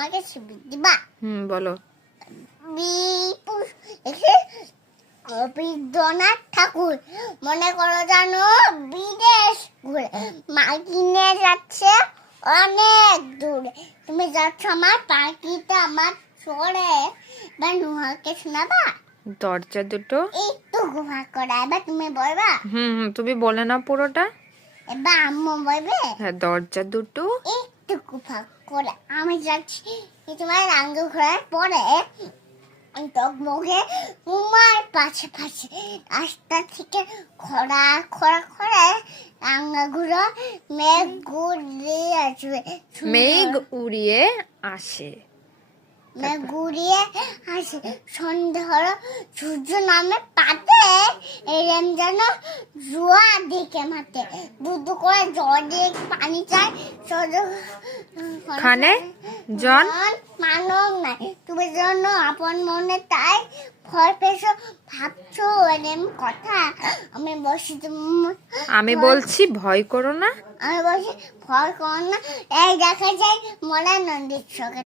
আমাকে ছবি দিবা? বলো। রবীন্দ্রনাথ ঠাকুর মনে করো জানো বিদেশ ঘুরে মা কিনে যাচ্ছে অনেক দূরে, তুমি যাচ্ছ আমার পাখিটা আমার চড়ে। এবার নুহাকে শোনাবা? দরজা দুটো একটু গুহা করা। এবার তুমি বলবা? তুমি বলে না পুরোটা। এবার আম্মু বলবে? হ্যাঁ, দরজা দুটো একটু গুহা করে আমি যাচ্ছি তোমার রাঙ্গ ঘোরার পরে টকবগে তোমার পাশে পাশে রাস্তা থেকে খরা খরা খরা রাঙ্গাগুলো মেঘ ঘুরিয়ে আসবে। মেঘ উড়িয়ে আসে। মেঘ ঘুরিয়ে আসে সন্ধ্যা হলো সূর্য নামে পাতে এরম যেন জোয়া দিকে মাঠে দুধু করে জল দিয়ে পানি চাই খানে জন মানব নাই তুমি জন্য আপন মনে তাই ভয় পেয়েছো ভাবছো এরম কথা। আমি বসি আমি বলছি ভয় করো না। আমি বলছি ভয় করো না। এই দেখা যায় মরা নদীর চোখে।